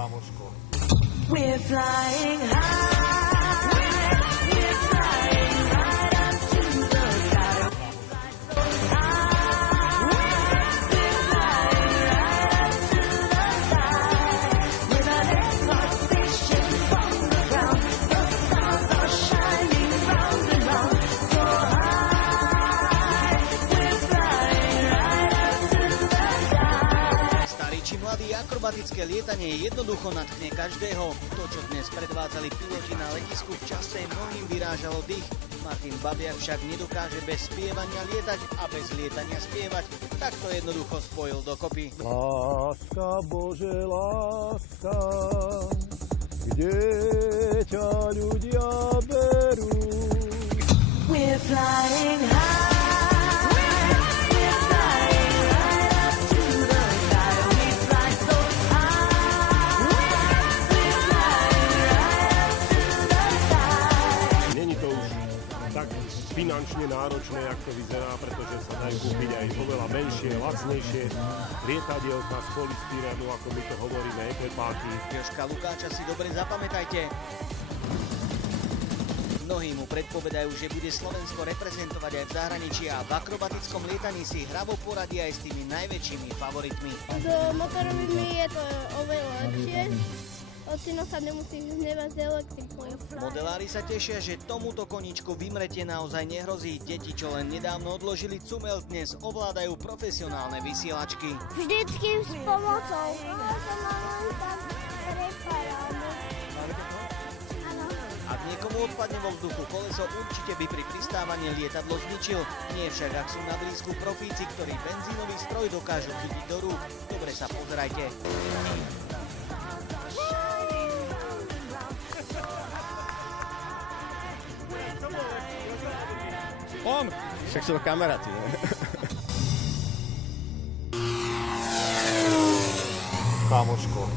Kámoško. We're flying high. We're flying right up to the sky. We're flying right up to the sky. With our legs station from the ground. The stars are shining round and round. So high. We're flying right up to the sky. Starý či mladý, akrobatické lietanie jednoducho nadchne každého. To, čo dnes predvádzali piloti na letisku v čase, mnohým vyrážalo dých. Martin Babiak však nedokáže bez spievania lietať a bez lietania spievať. Tak to jednoducho spojil dokopy. Láska, Bože, láska, kde ťa ľudia berú. We're flying high. We're flying right up to the sky. We fly so high. We're flying right up to the sky. Není to už tak finančne náročné, ako to vyzerá, pretože sa dajú kúpiť aj oveľa menšie, lacnejšie lietadielka z polystyrenu, ako my to hovoríme, eklepáky. Jožka Lukáča si dobre zapamätajte. Mnohí mu predpovedajú, že bude Slovensko reprezentovať aj v zahraničí a v akrobatickom lietaní si hravo poradí aj s tými najväčšími favoritmi. S motorovými je to oveľa lepšie. Ocino sa nemusí hnevať s elektrikou. Modelári sa tešia, že tomuto koničku vymretie naozaj nehrozí. Deti, čo len nedávno odložili cumel, dnes ovládajú profesionálne vysielačky. Vždycky s pomocou. Ak niekomu odpadne vo vzduchu koleso, určite by pri pristávaní lietadlo zničil. Nie však, ak sú na blízku profíci, ktorí benzínový stroj dokážu chytiť do rúk. Dobre sa pozerajte. On! Však sú to kamaráti, ne? Kámoško.